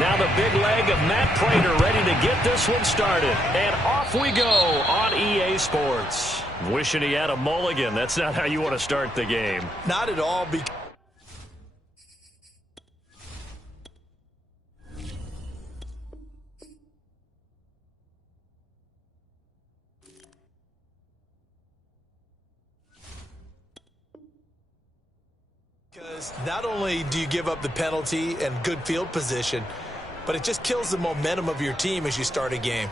Now the big leg of Matt Prater ready to get this one started. And off we go on EA Sports. Wishing he had a mulligan. That's not how you want to start the game. Not at all. Because not only do you give up the penalty and good field position, but it just kills the momentum of your team as you start a game.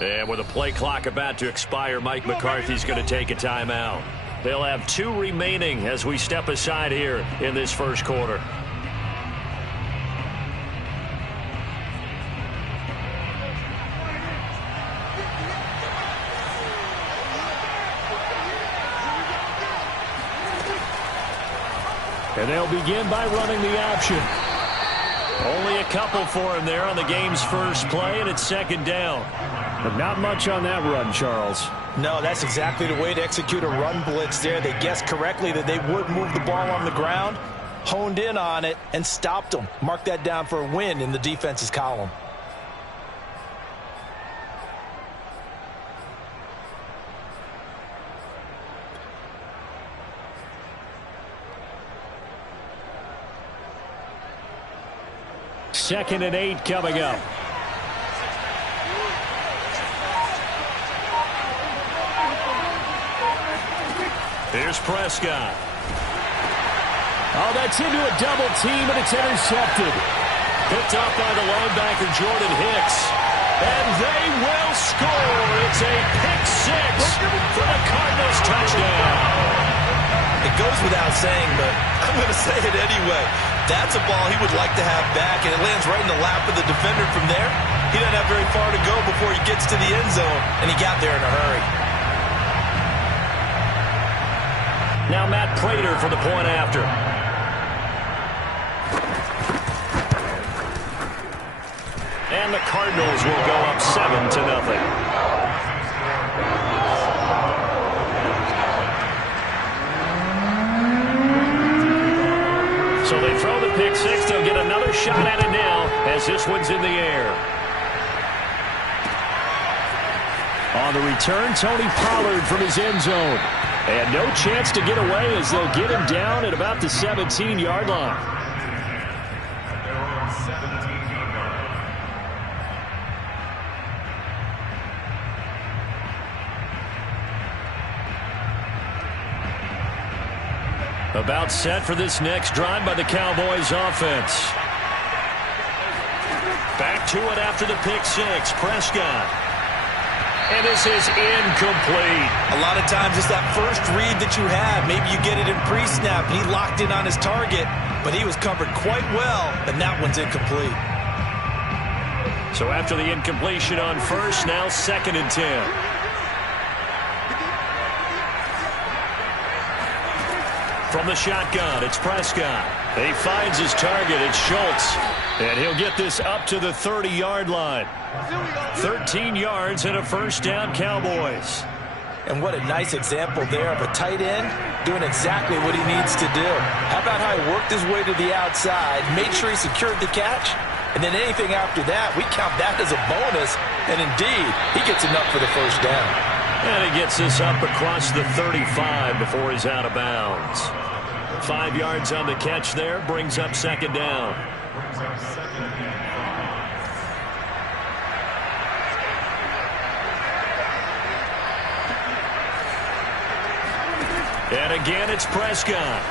And with a play clock about to expire, Mike McCarthy's going to take a timeout. They'll have 2 remaining as we step aside here in this first quarter. And they'll begin by running the option. Only a couple for him there on the game's first play, and it's second down. But not much on that run, Charles. No, that's exactly the way to execute a run blitz there. They guessed correctly that they would move the ball on the ground, honed in on it, and stopped them. Mark that down for a win in the defense's column. Second and 8 coming up. Here's Prescott. Oh, that's into a double team, and it's intercepted. Picked up by the linebacker, Jordan Hicks. And they will score. It's a pick six for the Cardinals touchdown. It goes without saying, but I'm going to say it anyway. That's a ball he would like to have back, and it lands right in the lap of the defender from there. He doesn't have very far to go before he gets to the end zone, and he got there in a hurry. Now Matt Prater for the point after. And the Cardinals will go up 7-0. So they throw the pick six. They'll get another shot at it now as this one's in the air. On the return, Tony Pollard from his end zone. And no chance to get away as they'll get him down at about the 17-yard line. About set for this next drive by the Cowboys offense. Back to it after the pick six. Prescott. And this is incomplete. A lot of times it's that first read that you have. Maybe you get it in pre-snap, and he locked in on his target, but he was covered quite well, and that one's incomplete. So after the incompletion on first, now 2nd and 10. From the shotgun, it's Prescott. He finds his target. It's Schultz. And he'll get this up to the 30-yard line. 13 yards and a first down, Cowboys. And what a nice example there of a tight end doing exactly what he needs to do. How about how he worked his way to the outside, made sure he secured the catch, and then anything after that, we count that as a bonus. And indeed, he gets enough for the first down. And he gets this up across the 35 before he's out of bounds. 5 yards on the catch there, brings up 2nd down. And again, it's Prescott.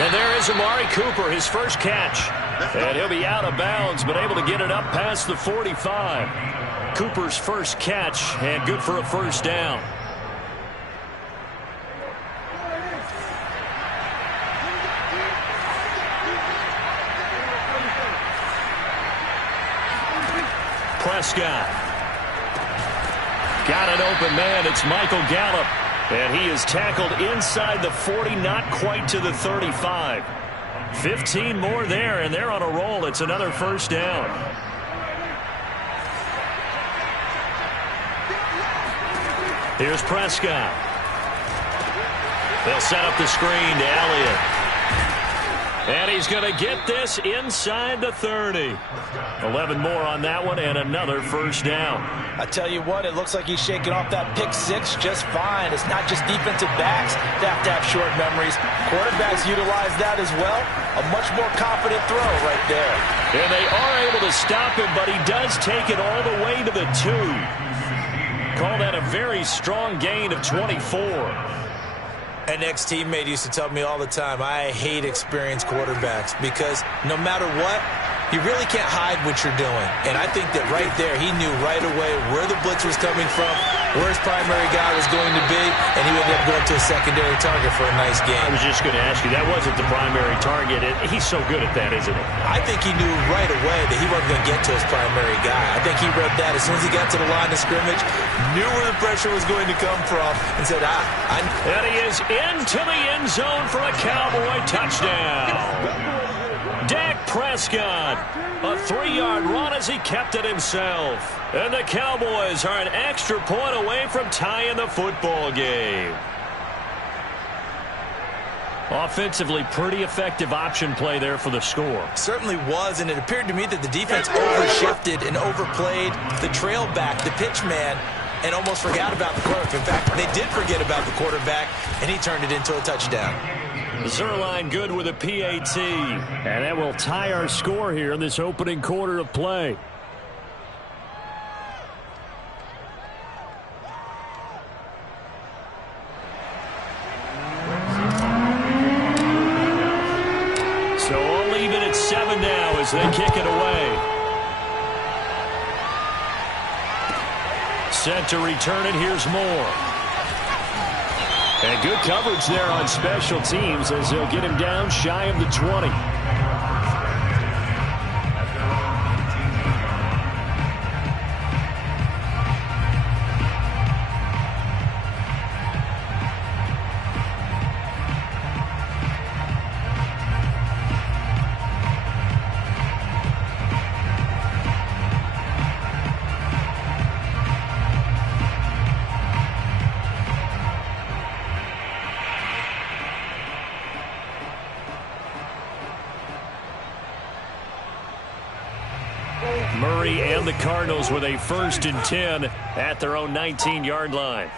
And there is Amari Cooper, his first catch. And he'll be out of bounds, but able to get it up past the 45. Cooper's first catch, and good for a first down. Prescott. Got an open man. It's Michael Gallup. And he is tackled inside the 40, not quite to the 35. 15 more there, and they're on a roll. It's another first down. Here's Prescott. They'll set up the screen to Elliott. And he's going to get this inside the 30. 11 more on that one and another first down. I tell you what, it looks like he's shaking off that pick six just fine. It's not just defensive backs that have to have short memories. Quarterbacks utilize that as well. A much more confident throw right there. And they are able to stop him, but he does take it all the way to the 2. Call that a very strong gain of 24. An ex-teammate used to tell me all the time, I hate experienced quarterbacks because no matter what, you really can't hide what you're doing. And I think that right there, he knew right away where the blitz was coming from, where his primary guy was going to be, and he ended up going to a secondary target for a nice game. I was just going to ask you, that wasn't the primary target. He's so good at that, isn't he? I think he knew right away that he wasn't going to get to his primary guy. I think he read that as soon as he got to the line of scrimmage, knew where the pressure was going to come from, and said, And he is into the end zone for a Cowboy touchdown. Dak Prescott, a 3-yard run as he kept it himself. And the Cowboys are an extra point away from tying the football game. Offensively, pretty effective option play there for the score. Certainly was, and it appeared to me that the defense overshifted and overplayed the trail back, the pitch man, and almost forgot about the quarterback. In fact, they did forget about the quarterback, and he turned it into a touchdown. Zerline good with a PAT. And that will tie our score here in this opening quarter of play. So I'll leave it at 7 now as they kick it away. Set to return it. Here's Moore. And good coverage there on special teams as they'll get him down shy of the 20. Murray and the Cardinals with a 1st and 10 at their own 19-yard line.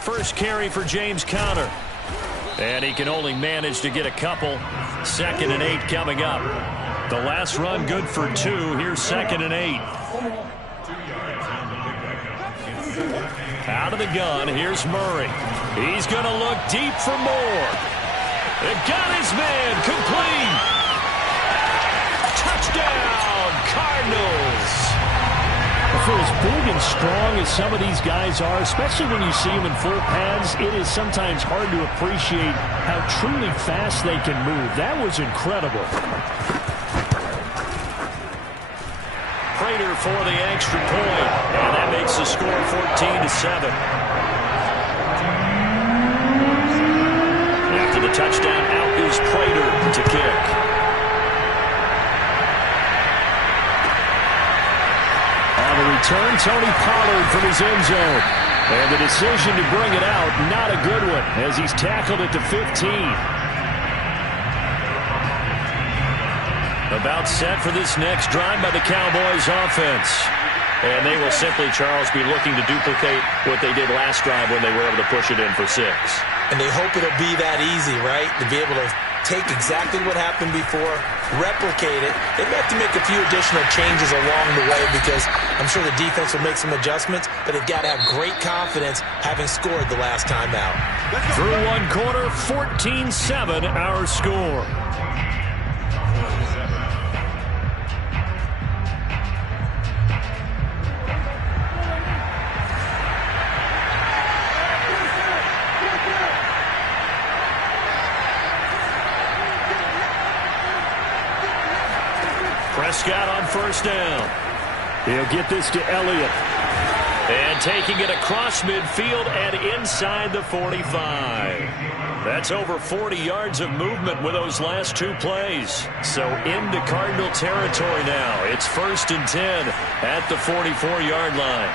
First carry for James Conner. And he can only manage to get a couple. 2nd and 8 coming up. The last run good for 2. Here's 2nd and 8. Out of the gun. Here's Murray. He's going to look deep for Moore. It got his man complete. Touchdown, Cardinals. For as big and strong as some of these guys are, especially when you see them in full pads, it is sometimes hard to appreciate how truly fast they can move. That was incredible. Prater for the extra point, and that makes the score 14-7. After the touchdown, out is Prater to kick. On the return, Tony Pollard from his end zone. And the decision to bring it out, not a good one, as he's tackled at the 15. About set for this next drive by the Cowboys offense. And they will simply, Charles, be looking to duplicate what they did last drive when they were able to push it in for 6. And they hope it'll be that easy, right? To be able to take exactly what happened before, replicate it. They may have to make a few additional changes along the way because I'm sure the defense will make some adjustments, but they've got to have great confidence having scored the last time out. Through one quarter, 14-7 our score. Prescott on first down. He'll get this to Elliott. And taking it across midfield and inside the 45. That's over 40 yards of movement with those last two plays. So into Cardinal territory now. It's 1st and 10 at the 44-yard line.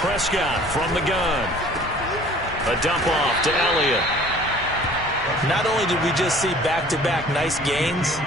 Prescott from the gun. A dump off to Elliott. Not only did we just see back-to-back nice gains,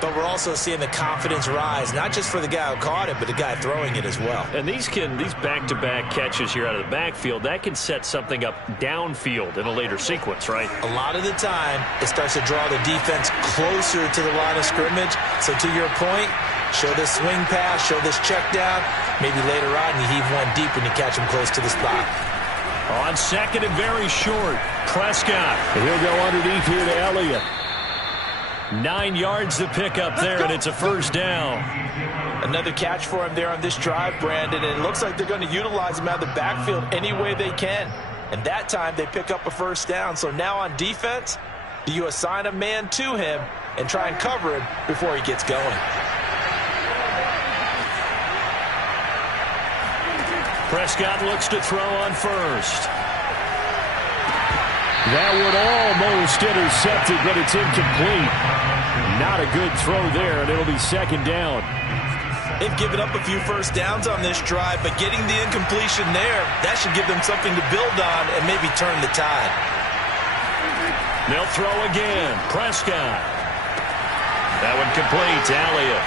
but we're also seeing the confidence rise, not just for the guy who caught it, but the guy throwing it as well. And these back-to-back catches here out of the backfield, that can set something up downfield in a later sequence, right? A lot of the time, it starts to draw the defense closer to the line of scrimmage. So to your point, show this swing pass, show this check down. Maybe later on, you heave one deep when you catch him close to the spot. On second and very short, Prescott. And he'll go underneath here to Elliott. 9 yards to pick up there, and it's a first down. Another catch for him there on this drive, Brandon, and it looks like they're going to utilize him out of the backfield any way they can. And that time, they pick up a first down. So now on defense, do you assign a man to him and try and cover him before he gets going? Prescott looks to throw on first. That one almost intercepted, but it's incomplete. Not a good throw there, and it'll be second down. They've given up a few first downs on this drive, but getting the incompletion there, that should give them something to build on and maybe turn the tide. They'll throw again. Prescott. That one complete to Elliott.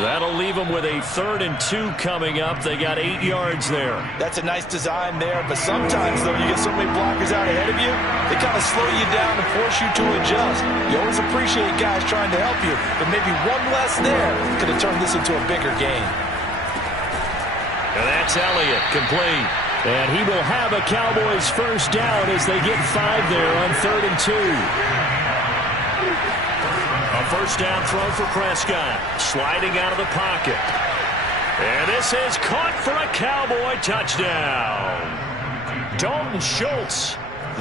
That'll leave them with a 3rd and 2 coming up. They got 8 yards there. That's a nice design there, but sometimes, though, you get so many blockers out ahead of you, they kind of slow you down and force you to adjust. You always appreciate guys trying to help you, but maybe one less there could have turned this into a bigger game. And that's Elliott, complete. And he will have a Cowboys first down as they get 5 there on 3rd and 2. A first down throw for Prescott. Sliding out of the pocket. And this is caught for a Cowboy touchdown. Dalton Schultz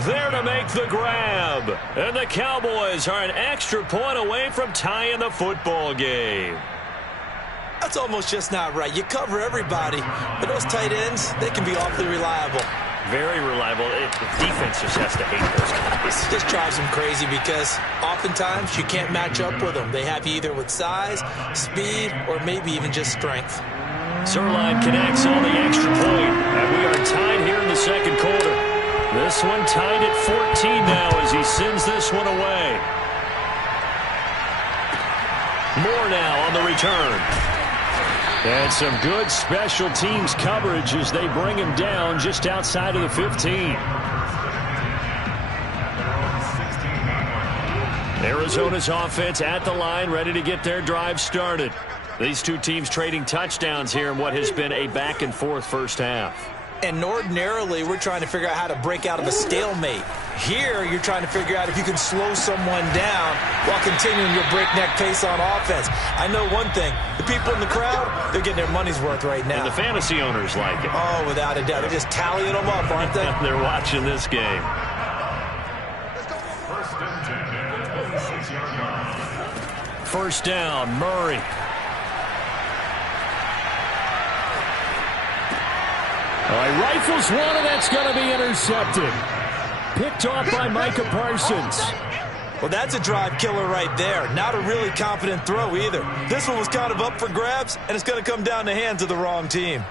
there to make the grab. And the Cowboys are an extra point away from tying the football game. That's almost just not right. You cover everybody, but those tight ends, they can be awfully reliable. Very reliable. The defense just has to hate those guys. This drives them crazy because oftentimes you can't match up with them. They have you either with size, speed, or maybe even just strength. Zerline connects on the extra point, and we are tied here in the second quarter. This one tied at 14 now as he sends this one away. Moore now on the return. And some good special teams coverage as they bring him down just outside of the 15. Arizona's offense at the line, ready to get their drive started. These two teams trading touchdowns here in what has been a back-and-forth first half. And ordinarily, we're trying to figure out how to break out of a stalemate. Here, you're trying to figure out if you can slow someone down while continuing your breakneck pace on offense. I know one thing. The people in the crowd, they're getting their money's worth right now. And the fantasy owners like it. Oh, without a doubt. They're just tallying them up, aren't they? They're watching this game. First down, Murray. All right, rifles one, and that's going to be intercepted. Picked off by Micah Parsons. Well, that's a drive killer right there. Not a really confident throw either. This one was kind of up for grabs, and it's going to come down the hands of the wrong team.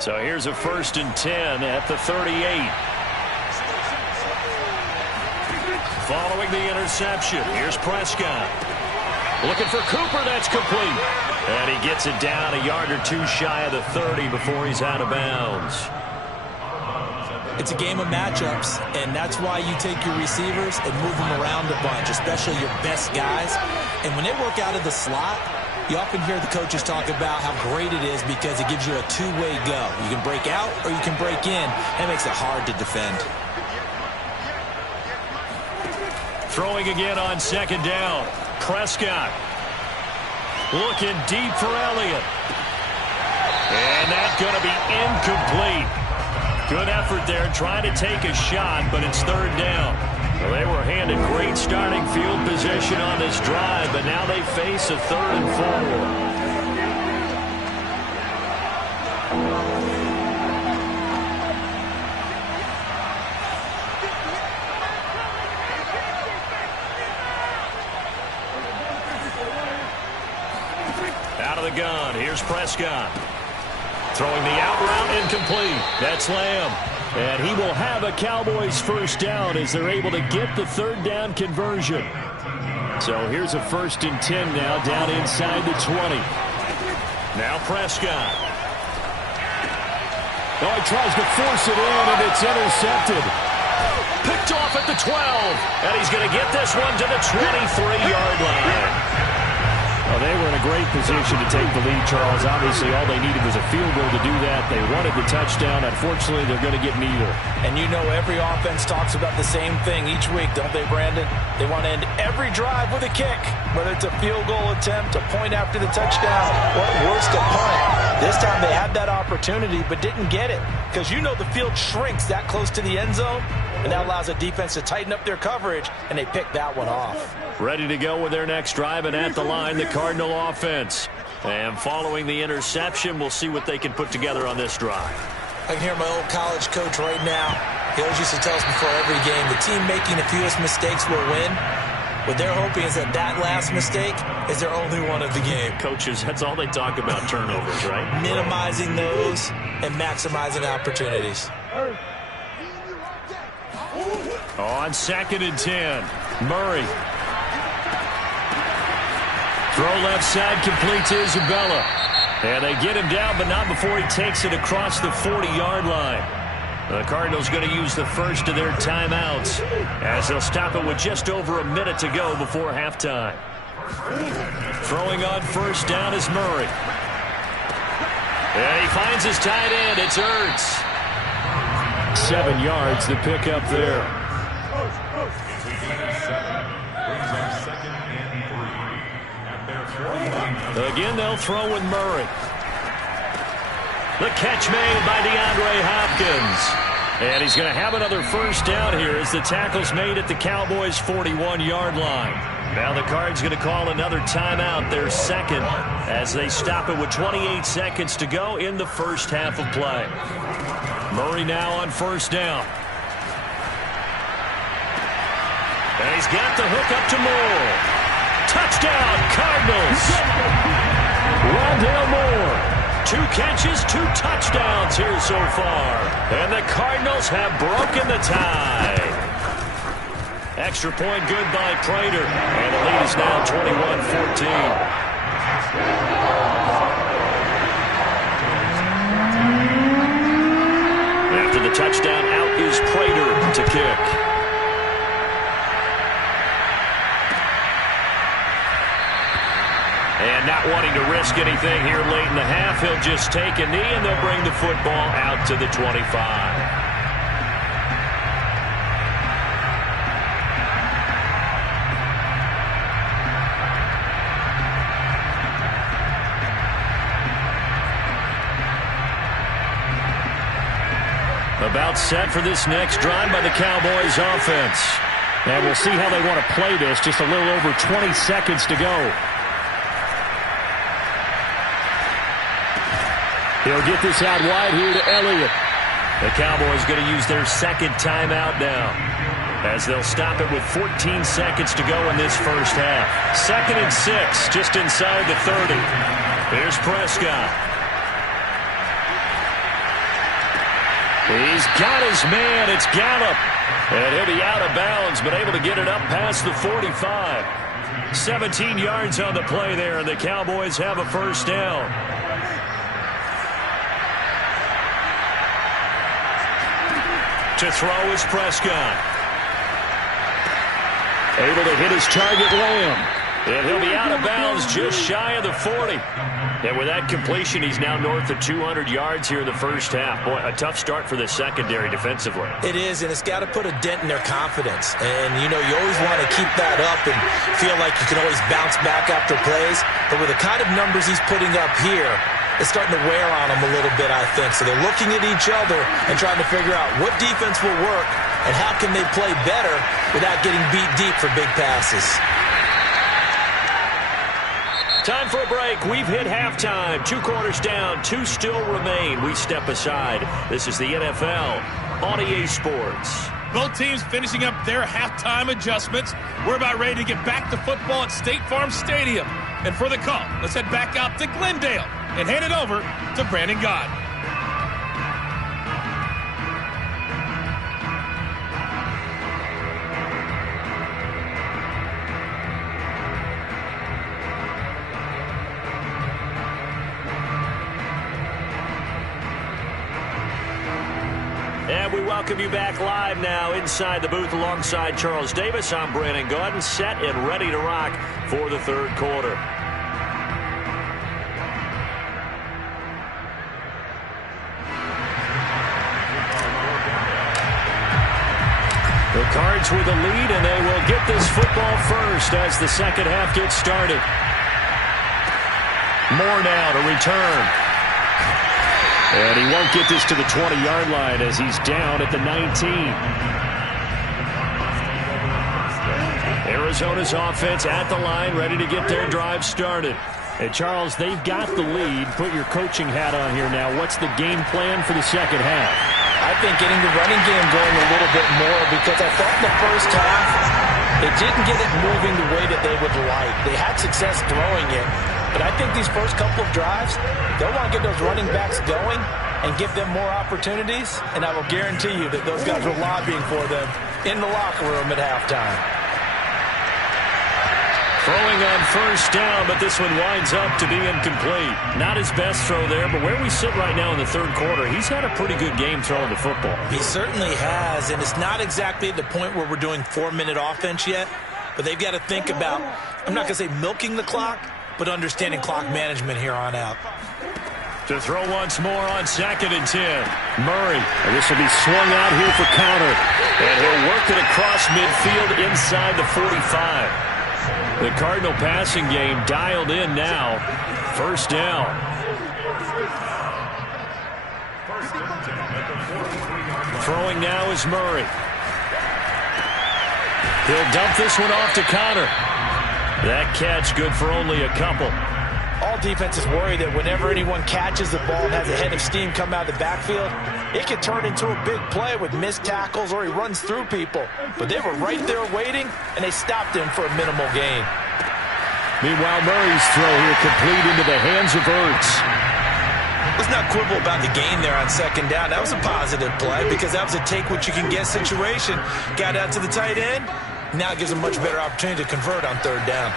So here's a 1st and 10 at the 38. Following the interception, here's Prescott. Looking for Cooper, that's complete. And he gets it down a yard or two shy of the 30 before he's out of bounds. It's a game of matchups, and that's why you take your receivers and move them around a bunch, especially your best guys. And when they work out of the slot, you often hear the coaches talk about how great it is because it gives you a two-way go. You can break out or you can break in. That makes it hard to defend. Throwing again on second down. Prescott. Looking deep for Elliott. And that's going to be incomplete. Good effort there trying to take a shot, but it's third down. Well, they were handed great starting field position on this drive, but now they face a 3rd and 4. Out of the gun, here's Prescott. Throwing the out route, incomplete. That's Lamb. And he will have a Cowboys first down as they're able to get the 3rd down conversion. So here's a 1st and 10 now down inside the 20. Now Prescott. Oh, he tries to force it in, and it's intercepted. Picked off at the 12. And he's going to get this one to the 23-yard line. Well, they were in a great position to take the lead, Charles. Obviously, all they needed was a field goal to do that. They wanted the touchdown. Unfortunately, they're going to get neither. And you know every offense talks about the same thing each week, don't they, Brandon? They want to end every drive with a kick, whether it's a field goal attempt, a point after the touchdown, or worse, a punt. This time they had that opportunity but didn't get it because you know the field shrinks that close to the end zone, and that allows a defense to tighten up their coverage, and they pick that one off. Ready to go with their next drive, and at the line, the Cardinal offense. And following the interception, we'll see what they can put together on this drive. I can hear my old college coach right now. He always used to tell us before every game, the team making the fewest mistakes will win. What they're hoping is that last mistake is their only one of the game. Coaches, that's all they talk about, turnovers, right? Minimizing those and maximizing opportunities. On 2nd and 10, Murray. Throw left side, complete to Isabella. And they get him down, but not before he takes it across the 40-yard line. The Cardinals going to use the first of their timeouts as they'll stop it with just over a minute to go before halftime. Throwing on 1st down is Murray. And he finds his tight end. It's Ertz. 7 yards to pick up there. Again, they'll throw with Murray. The catch made by DeAndre Hopkins. And he's going to have another 1st down here as the tackle's made at the Cowboys' 41-yard line. Now the Cards going to call another timeout, their 2nd, as they stop it with 28 seconds to go in the first half of play. Murray now on 1st down. And he's got the hook up to Moore. Touchdown, Cardinals. Rondale Moore. 2 catches, 2 touchdowns here so far. And the Cardinals have broken the tie. Extra point good by Prater. And the lead is now 21-14. After the touchdown, out is Prater to kick. And not wanting to risk anything here late in the half, he'll just take a knee, and they'll bring the football out to the 25. About set for this next drive by the Cowboys offense. And we'll see how they want to play this. Just a little over 20 seconds to go. He'll get this out wide here to Elliott. The Cowboys going to use their 2nd timeout now, as they'll stop it with 14 seconds to go in this first half. 2nd and 6, just inside the 30. Here's Prescott. He's got his man. It's Gallup. And he'll be out of bounds, but able to get it up past the 45. 17 yards on the play there, and the Cowboys have a 1st down. To throw is Prescott. Able to hit his target, Lamb. And he'll be out of bounds just shy of the 40. And with that completion, he's now north of 200 yards here in the first half. Boy, a tough start for the secondary defensively. It is, and it's got to put a dent in their confidence. And, you know, you always want to keep that up and feel like you can always bounce back after plays. But with the kind of numbers he's putting up here, it's starting to wear on them a little bit, I think. So they're looking at each other and trying to figure out what defense will work and how can they play better without getting beat deep for big passes. Time for a break. We've hit halftime. 2 quarters down. 2 still remain. We step aside. This is the NFL on EA Sports. Both teams finishing up their halftime adjustments. We're about ready to get back to football at State Farm Stadium. And for the call, let's head back out to Glendale and hand it over to Brandon God. And we welcome you back live now inside the booth alongside Charles Davis. I'm Brandon Gaudin, set and ready to rock for the third quarter. The Cards with the lead, and they will get this football first as the second half gets started. Moore now to return. And he won't get this to the 20-yard line as he's down at the 19. Arizona's offense at the line, ready to get their drive started. And, Charles, they've got the lead. Put your coaching hat on here now. What's the game plan for the second half? I think getting the running game going a little bit more because I thought in the first half they didn't get it moving the way that they would like. They had success throwing it. But I think these first couple of drives, they'll want to get those running backs going and give them more opportunities. And I will guarantee you that those guys were lobbying for them in the locker room at halftime. Throwing on first down, but this one winds up to be incomplete. Not his best throw there, but where we sit right now in the third quarter, he's had a pretty good game throwing the football. He certainly has, and it's not exactly at the point where we're doing 4-minute offense yet, but they've got to think about, I'm not going to say milking the clock, but understanding clock management here on out. To throw once more on 2nd and 10. Murray. And this will be swung out here for counter. And he'll work it across midfield inside the 45. The Cardinal passing game dialed in now. First down. Throwing now is Murray. He'll dump this one off to Connor. That catch good for only a couple. All defenses worry that whenever anyone catches the ball and has a head of steam come out of the backfield, it can turn into a big play with missed tackles or he runs through people. But they were right there waiting, and they stopped him for a minimal gain. Meanwhile, Murray's throw here complete into the hands of Ertz. Let's not quibble about the gain there on 2nd down. That was a positive play because that was a take-what-you-can-get situation. Got out to the tight end. Now it gives a much better opportunity to convert on 3rd down.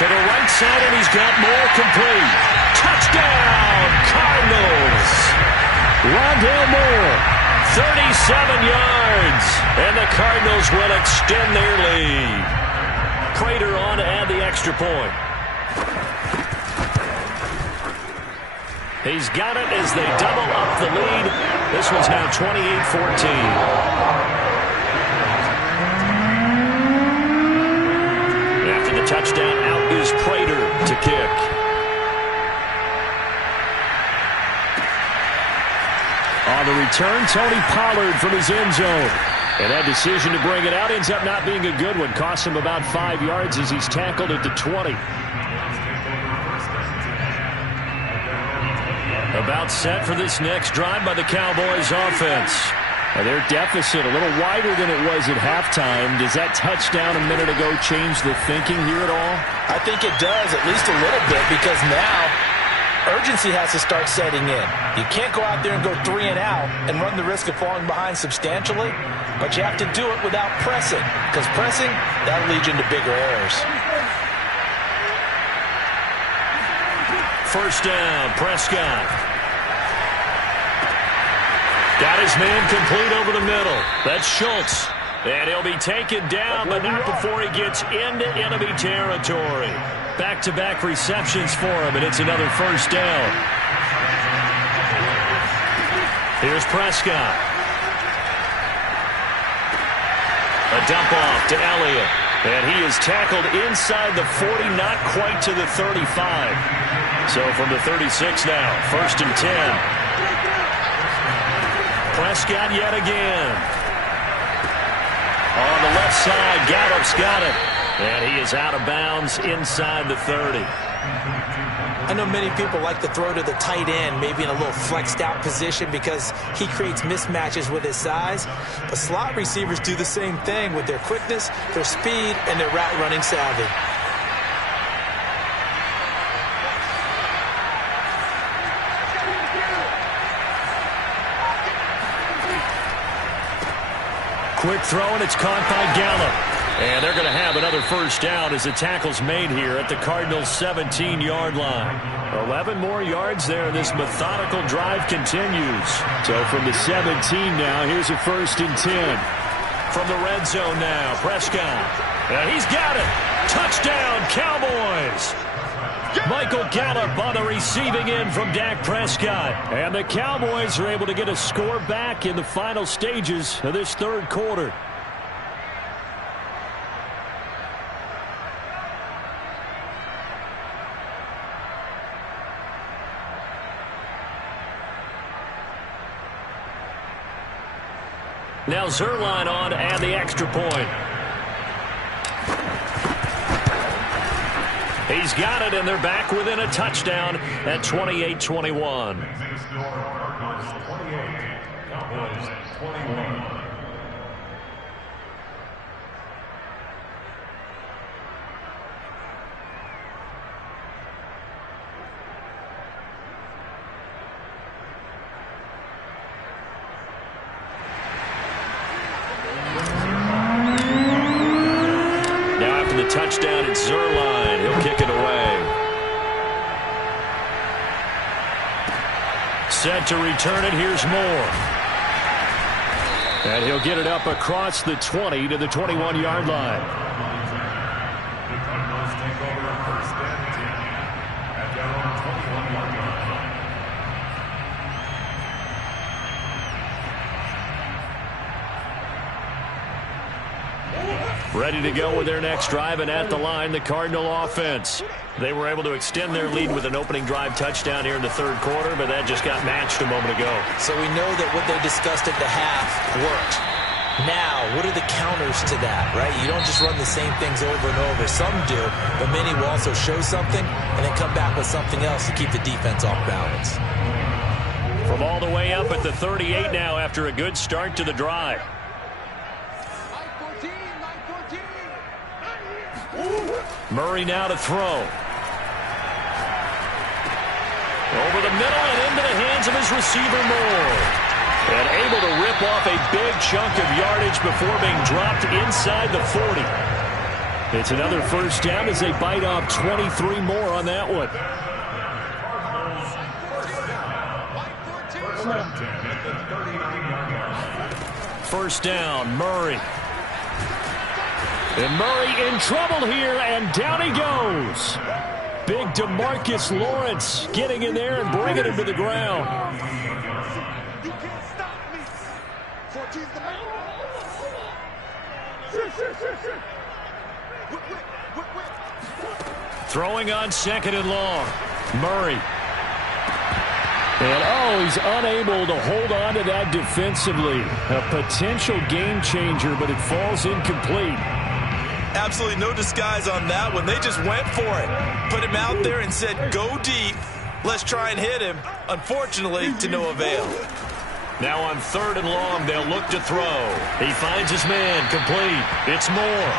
To the right side, and he's got more complete. Touchdown, Cardinals. Rondale Moore, 37 yards, and the Cardinals will extend their lead. Prater on to add the extra point. He's got it as they double up the lead. This one's now 28-14. After the touchdown, out is Prater to kick. On the return, Tony Pollard from his end zone. And that decision to bring it out ends up not being a good one. Costs him about 5 yards as he's tackled at the 20. About set for this next drive by the Cowboys offense. And their deficit a little wider than it was at halftime. Does that touchdown a minute ago change the thinking here at all? I think it does, at least a little bit, because now urgency has to start setting in. You can't go out there and go 3 and out and run the risk of falling behind substantially, but you have to do it without pressing, because pressing, that'll lead you into bigger errors. First down, Prescott. Got his man complete over the middle. That's Schultz. And he'll be taken down, but not before he gets into enemy territory. Back-to-back receptions for him, and it's another first down. Here's Prescott. A dump off to Elliott. And he is tackled inside the 40, not quite to the 35. So from the 36 now, 1st and 10. Prescott yet again. On the left side, Gallup's got it. And he is out of bounds inside the 30. I know many people like to throw to the tight end, maybe in a little flexed out position because he creates mismatches with his size. But slot receivers do the same thing with their quickness, their speed, and their route running savvy. Quick throw, and it's caught by Gallup. And they're going to have another first down as the tackle's made here at the Cardinals' 17-yard line. 11 more yards there. This methodical drive continues. So from the 17 now, here's a 1st and 10. From the red zone now, Prescott. And he's got it. Touchdown, Cowboys. Michael Gallup on the receiving end from Dak Prescott. And the Cowboys are able to get a score back in the final stages of this third quarter. Now Zerline on to add the extra point. He's got it, and they're back within a touchdown at 28-21. Touchdown, it's Zerline. He'll kick it away. Set to return it. Here's Moore. And he'll get it up across the 20 to the 21-yard line. Ready to go with their next drive, and at the line, the Cardinal offense. They were able to extend their lead with an opening drive touchdown here in the third quarter, but that just got matched a moment ago. So we know that what they discussed at the half worked. Now, what are the counters to that, right? You don't just run the same things over and over. Some do, but many will also show something and then come back with something else to keep the defense off balance. From all the way up at the 38 now after a good start to the drive. Murray now to throw. Over the middle and into the hands of his receiver Moore. And able to rip off a big chunk of yardage before being dropped inside the 40. It's another first down as they bite off 23 more on that one. First down, Murray. And Murray in trouble here, and down he goes. Big DeMarcus Lawrence getting in there and bringing him to the ground. You can't stop me. 14's the man. Throwing on 2nd and long. Murray. And, he's unable to hold on to that defensively. A potential game changer, but it falls incomplete. Absolutely no disguise on that one. They just went for it. Put him out there and said, go deep. Let's try and hit him. Unfortunately, to no avail. Now on 3rd and long, they'll look to throw. He finds his man, complete. It's Moore.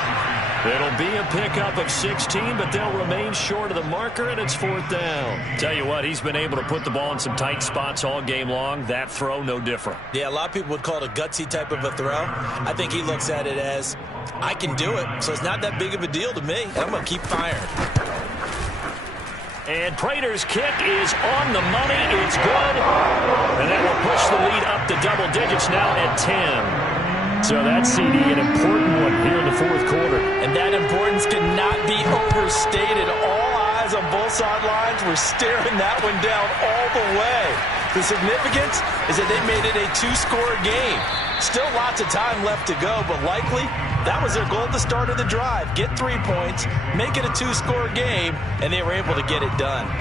It'll be a pickup of 16, but they'll remain short of the marker, and it's 4th down. Tell you what, he's been able to put the ball in some tight spots all game long. That throw, no different. Yeah, a lot of people would call it a gutsy type of a throw. I think he looks at it as, I can do it, so it's not that big of a deal to me. I'm going to keep firing. And Prater's kick is on the money. It's good. And that will push the lead up to double digits now at 10. So that CD, an important one here in the fourth quarter. And that importance cannot be overstated. All eyes on both sidelines were staring that one down all the way. The significance is that they made it a two-score game. Still lots of time left to go, but likely that was their goal at the start of the drive. Get 3 points, make it a two-score game, and they were able to get it done.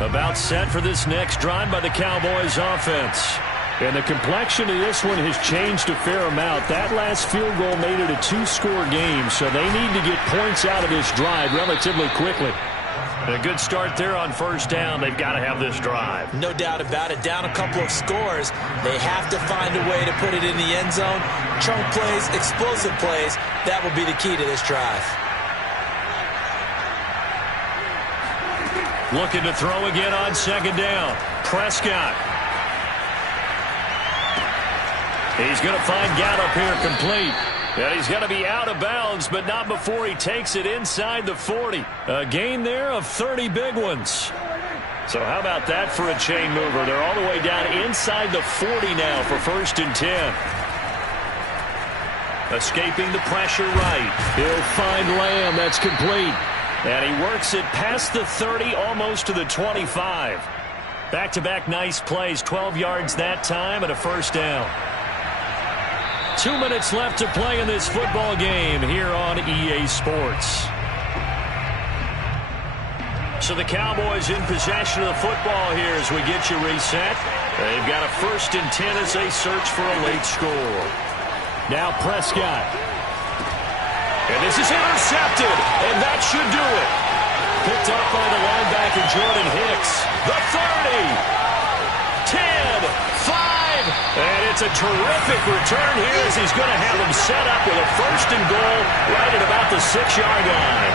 About set for this next drive by the Cowboys offense. And the complexion of this one has changed a fair amount. That last field goal made it a two-score game, so they need to get points out of this drive relatively quickly. A good start there on first down. They've got to have this drive. No doubt about it. Down a couple of scores. They have to find a way to put it in the end zone. Chunk plays, explosive plays. That will be the key to this drive. Looking to throw again on second down. Prescott. He's going to find Gallup here complete. And he's going to be out of bounds, but not before he takes it inside the 40. A gain there of 30 big ones. So how about that for a chain mover? They're all the way down inside the 40 now for 1st and 10. Escaping the pressure right. He'll find Lamb. That's complete. And he works it past the 30, almost to the 25. Back-to-back nice plays, 12 yards that time and a first down. 2 minutes left to play in this football game here on EA Sports. So the Cowboys in possession of the football here as we get you reset. They've got a 1st and 10 as they search for a late score. Now Prescott. And this is intercepted, and that should do it. Picked up by the linebacker Jordan Hicks. The 30, 10, 5. And it's a terrific return here as he's going to have them set up with a 1st and goal right at about the 6-yard line.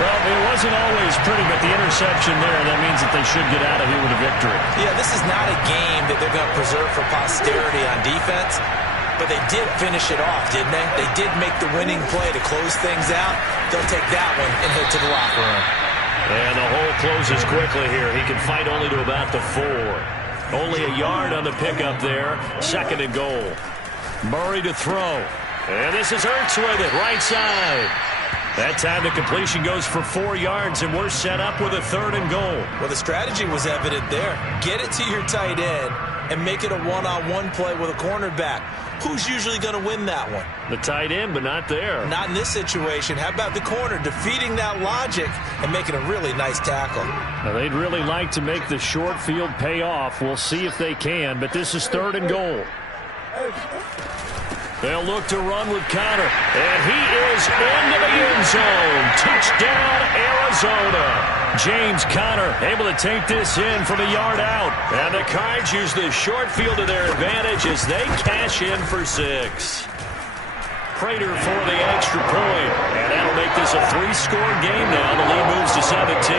Well, it wasn't always pretty, but the interception there, that means that they should get out of here with a victory. Yeah, this is not a game that they're going to preserve for posterity on defense, but they did finish it off, didn't they? They did make the winning play to close things out. They'll take that one and head to the locker room. And the hole closes quickly here. He can fight only to about the 4. Only a yard on the pickup there. 2nd and goal. Murray to throw. And this is Ertz with it, right side. That time the completion goes for 4 yards, and we're set up with a 3rd and goal. Well, the strategy was evident there. Get it to your tight end and make it a one-on-one play with a cornerback. Who's usually going to win that one? The tight end, but not there. Not in this situation. How about the corner defeating that logic and making a really nice tackle? Now, they'd really like to make the short field pay off. We'll see if they can, but this is 3rd and goal. They'll look to run with Conner, and he is into the end zone. Touchdown, Arizona. James Conner able to take this in from a yard out. And the Cards use the short field to their advantage as they cash in for 6. Prater for the extra point, and that'll make this a 3-score game now. The lead moves to 17.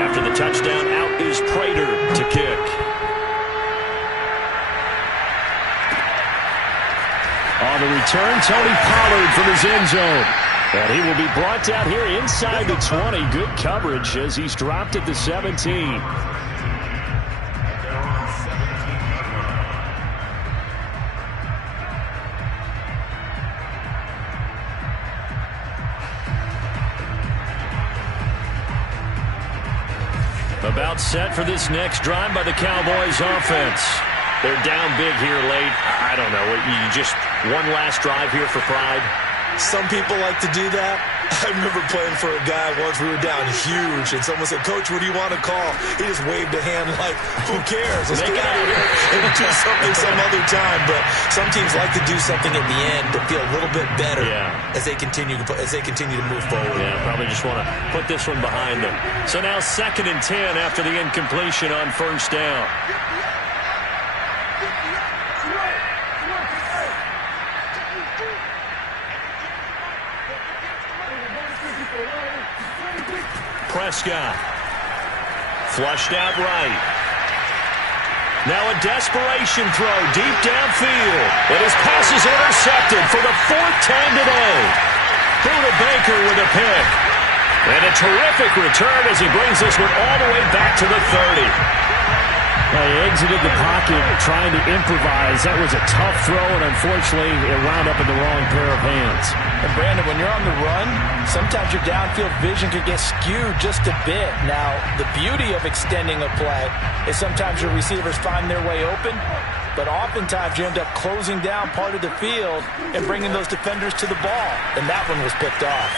After the touchdown, out is Prater to kick. On the return, Tony Pollard from his end zone. And he will be brought down here inside the 20. Good coverage as he's dropped at the 17. About set for this next drive by the Cowboys offense. They're down big here late. I don't know. You just one last drive here for pride. Some people like to do that. I remember playing for a guy once. We were down huge, and someone said, "Coach, what do you want to call?" He just waved a hand like, "Who cares? Let's get out of here and do something some other time." But some teams like to do something at the end to feel a little bit better as they continue to move forward. Yeah, probably just want to put this one behind them. So now 2nd and 10 after the incompletion on 1st down. Prescott. Flushed out right. Now a desperation throw deep downfield. And his pass is intercepted for the 4th time today. Buda Baker with a pick. And a terrific return as he brings this one all the way back to the 30. He exited the pocket trying to improvise. That was a tough throw, and unfortunately, it wound up in the wrong pair of hands. And Brandon, when you're on the run, sometimes your downfield vision could get skewed just a bit. Now, the beauty of extending a play is sometimes your receivers find their way open, but oftentimes you end up closing down part of the field and bringing those defenders to the ball. And that one was picked off.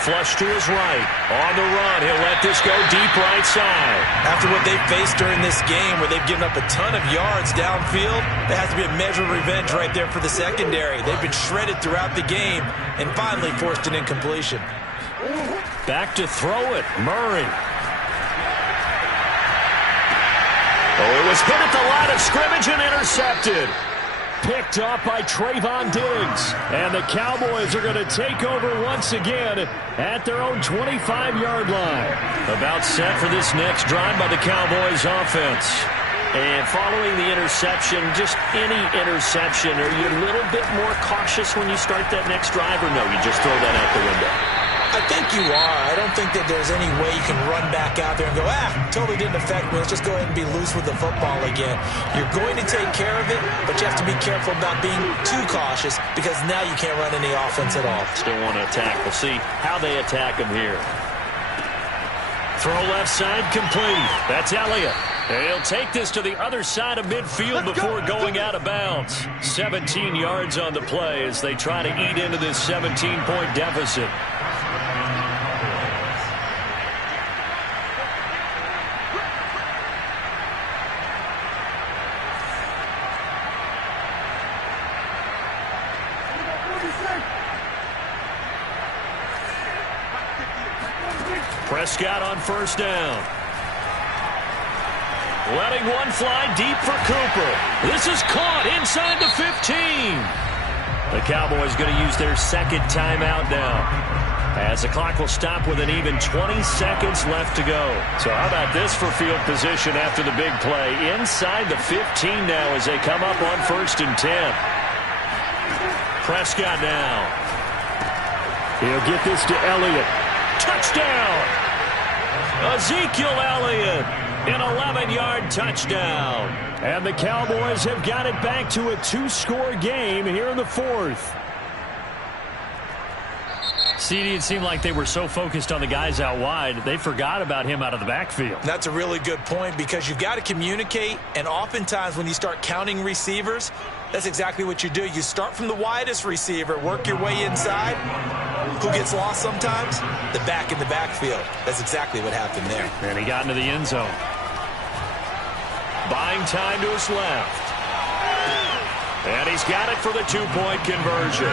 Flush to his right. On the run, he'll let this go deep right side. After what they've faced during this game where they've given up a ton of yards downfield, there has to be a measure of revenge right there for the secondary. They've been shredded throughout the game and finally forced an incompletion. Back to throw it. Murray. Oh, it was hit at the line of scrimmage and intercepted. Picked up by Trayvon Diggs. And the Cowboys are going to take over once again at their own 25-yard line. About set for this next drive by the Cowboys offense. And following the interception, just any interception, are you a little bit more cautious when you start that next drive, or no, you just throw that out the window? I think you are. I don't think that there's any way you can run back out there and go, totally didn't affect me. Let's just go ahead and be loose with the football again. You're going to take care of it, but you have to be careful about being too cautious because now you can't run any offense at all. Still want to attack. We'll see how they attack him here. Throw left side complete. That's Elliott. And he'll take this to the other side of midfield before going out of bounds. 17 yards on the play as they try to eat into this 17-point deficit. Prescott on first down. Letting one fly deep for Cooper. This is caught inside the 15. The Cowboys going to use their second timeout now, as the clock will stop with an even 20 seconds left to go. So how about this for field position after the big play? Inside the 15 now as they come up on 1st and 10. Prescott now. He'll get this to Elliott. Touchdown! Ezekiel Elliott, an 11-yard touchdown. And the Cowboys have got it back to a 2-score game here in the 4th. CD, it seemed like they were so focused on the guys out wide, they forgot about him out of the backfield. That's a really good point because you've got to communicate, and oftentimes when you start counting receivers, that's exactly what you do. You start from the widest receiver, work your way inside. Who gets lost sometimes? The back in the backfield. That's exactly what happened there. And he got into the end zone. Buying time to his left. And he's got it for the 2-point conversion.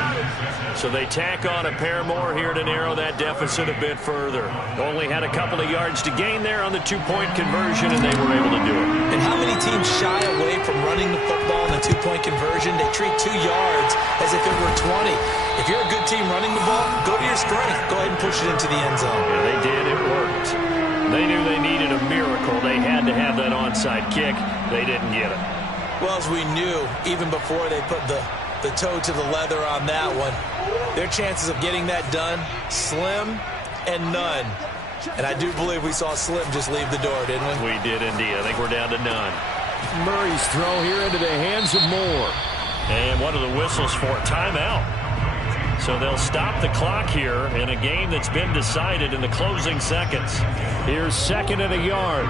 So they tack on a pair more here to narrow that deficit a bit further. Only had a couple of yards to gain there on the 2-point conversion, and they were able to do it. And how many teams shy away from running the football in the 2-point conversion? They treat 2 yards as if it were 20. If you're a good team running the ball, go to your strength. Go ahead and push it into the end zone. Yeah, they did. It worked. They knew they needed a miracle. They had to have that onside kick. They didn't get it. Well, as we knew, even before they put the toe to the leather on that one, their chances of getting that done, slim and none. And I do believe we saw Slim just leave the door, didn't we? We did indeed. I think we're down to none. Murray's throw here into the hands of Moore. And what are the whistles for? Timeout. So they'll stop the clock here in a game that's been decided in the closing seconds. Here's 2nd and a yard.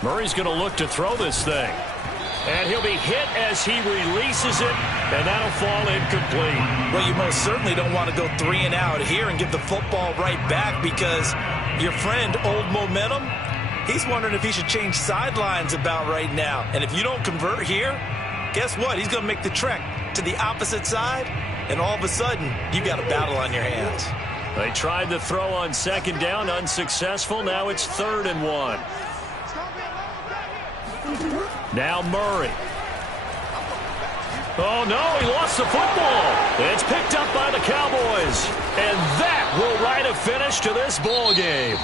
Murray's going to look to throw this thing. And he'll be hit as he releases it, and that'll fall incomplete. Well, you most certainly don't want to go 3 and out here and give the football right back because your friend, Old Momentum, he's wondering if he should change sidelines about right now. And if you don't convert here, guess what? He's going to make the trek to the opposite side, and all of a sudden, you got a battle on your hands. They tried the throw on 2nd down, unsuccessful. Now it's 3rd and 1. Now Murray. Oh, no, he lost the football. It's picked up by the Cowboys. And that will write a finish to this ball game.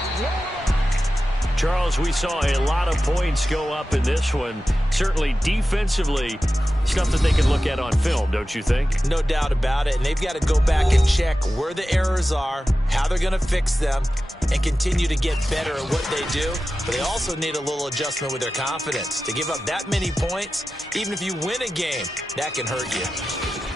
Charles, we saw a lot of points go up in this one. Certainly defensively, stuff that they can look at on film, don't you think? No doubt about it. And they've got to go back and check where the errors are, how they're going to fix them, and continue to get better at what they do. But they also need a little adjustment with their confidence. To give up that many points, even if you win a game, that can hurt you.